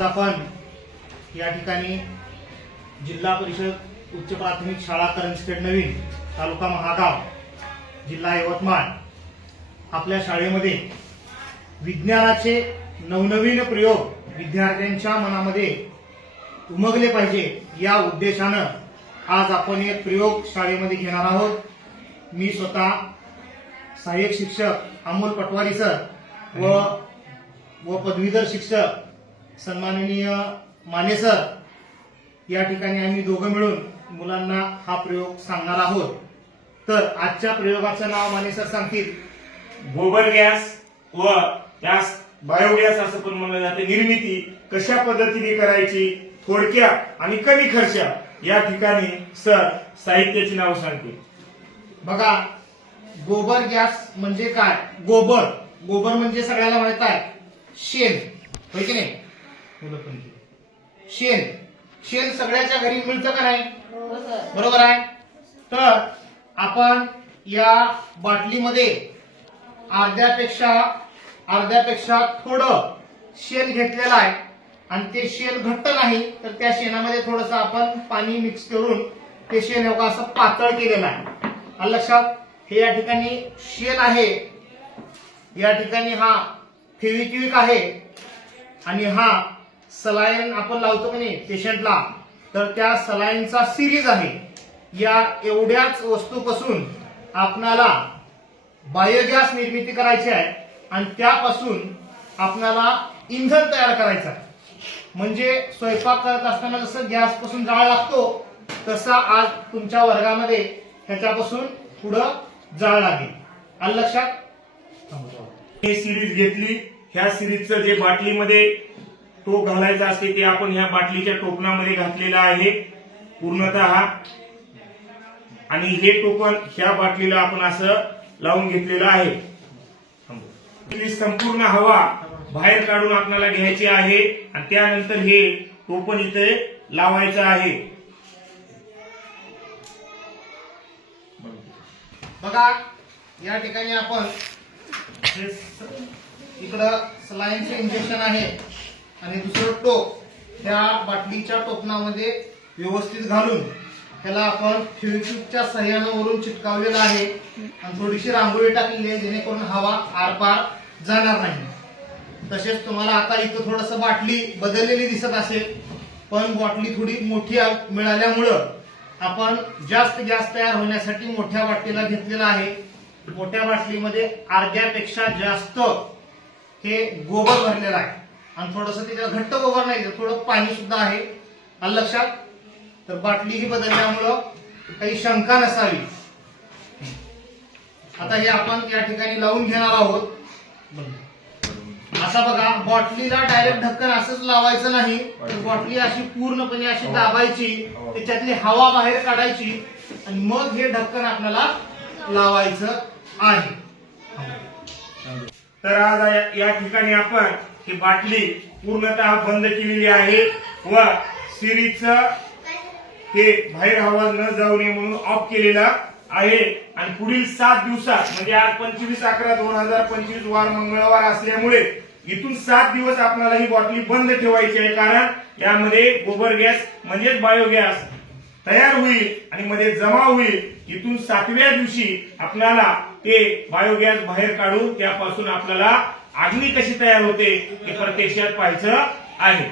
आपण या ठिकाणी जिल्हा परिषद उच्च प्राथमिक शाळा करंजखेड नवीन तालुका महागाव जिल्हा यवतमाळ आपल्या शाळेमध्ये विज्ञानाचे नवनवीन प्रयोग विद्यार्थ्यांच्या मनामध्ये उमगले पाहिजे या उद्देशानं आज आपण एक प्रयोग शाळेमध्ये घेणार आहोत. मी स्वतः सहाय्यक शिक्षक अमोल पटवारी सर व व पदवीधर शिक्षक सन्माननीय माने सर या ठिकाणी आम्ही दोघं मिळून मुलांना हा प्रयोग सांगणार आहोत. तर आजच्या प्रयोगाचं नाव माने सर सांगतील. गोबर गॅस व गॅस बायोगॅस असं पण म्हणलं जाते. निर्मिती कशा पद्धतीने करायची थोडक्या आणि कमी खर्चा या ठिकाणी सर साहित्याची नाव सांगतील. बघा गोबर गॅस म्हणजे काय? गोबर. गोबर म्हणजे सगळ्याला माहीत आहे. शेण. होय की नाही. शेण. शेण सगळ्याच्या घरी मिळतं का नाही? बरोबर आहे. तर आपण या बाटलीमध्ये अर्ध्यापेक्षा अर्ध्यापेक्षा थोडं शेण घेतलेलं आहे. आणि ते शेण घट्ट नाही तर त्या शेणामध्ये थोडस आपण पाणी मिक्स करून ते शेण एवढं असं पातळ केलेलं आहे. लक्षात हे या ठिकाणी शेण आहे. या ठिकाणी हा फेविक्विक आहे. आणि हा सलाईन आपण लावतो की नाही पेशंटला तर त्या सलाईनचा सिरीज आहे. या एवढ्याच वस्तूपासून आपणाला बायोगॅस निर्मिती करायची आहे आणि त्यापासून आपणाला इंधन तयार करायचं आहे. म्हणजे स्वयंपाक करत असताना जसं गॅसपासून जाळ लागतो तसा आज तुमच्या वर्गामध्ये ह्याच्यापासून पुढं जाळ लागेल. आलं लक्षात? हे सिरीज घेतली. ह्या सिरीजचं जे बाटलीमध्ये तो घालायचा असते ते आपण ह्या बाटलीच्या टोपणामध्ये घातलेला आहे. पूर्णतः. आणि हे टोपण ह्या बाटलीला आपण असं लावून घेतलेलं आहे. संपूर्ण हवा बाहेर काढून आपल्याला घ्यायची आहे. आणि त्यानंतर हे टोपण इथे लावायचं आहे. बघा या ठिकाणी आपण इकडं सलाईनचे इंजेक्शन आहे. आणि दुसरं टोप त्या बाटलीच्या टोपणामध्ये व्यवस्थित घालून त्याला आपण फेविक्विकच्या सह्यानावरून वरून चिटकावलेलं आहे. आणि थोडीशी रांगोळी टाकलेली आहे जेणेकरून हवा आरपार जाणार नाही. तसेच तुम्हाला आता इथं थोडस बाटली बदललेली दिसत असेल पण बाटली थोडी मोठी मिळाल्यामुळं आपण जास्त गॅस तयार होण्यासाठी मोठ्या बाटलीला घेतलेला आहे. मोठ्या बाटलीमध्ये अर्ध्यापेक्षा जास्त हे गोबर भरलेलं आहे. आणि थोडस त्याच्यात घट्ट गोबर नाही थोडं पाणी सुद्धा आहे. आलं लक्षात तर बाटली ही बदलल्यामुळं काही शंका नसावी. आता हे आपण या ठिकाणी लावून घेणार आहोत. आता बघा बॉटलीला डायरेक्ट ढक्कन असंच लावायचं नाही तर बॉटली अशी पूर्णपणे अशी दाबायची त्याच्यातली हवा बाहेर काढायची आणि मग हे ढक्कन आपल्याला लावायचं आहे. तर आज या ठिकाणी आपण ही बाटली पूर्णतः बंद केलेली आहे व सिरीजचं हे बाहेर हवा न जाऊ नये म्हणून ऑफ केलेला आहे. आणि पुढील सात दिवसात म्हणजे आज पंचवीस अकरा दोन हजार पंचवीस वार मंगळवार असल्यामुळे इथून सात दिवस आपल्याला ही बॉटली बंद ठेवायची आहे. कारण यामध्ये गोबर गॅस म्हणजेच बायोगॅस तयार होईल आणि मध्ये जमा होईल. इथून सातव्या दिवशी आपल्याला ते बायोगॅस बाहेर काढून त्यापासून आपल्याला आग्नी कशी तयार होते हे प्रत्यक्षात पाहायचं आहे.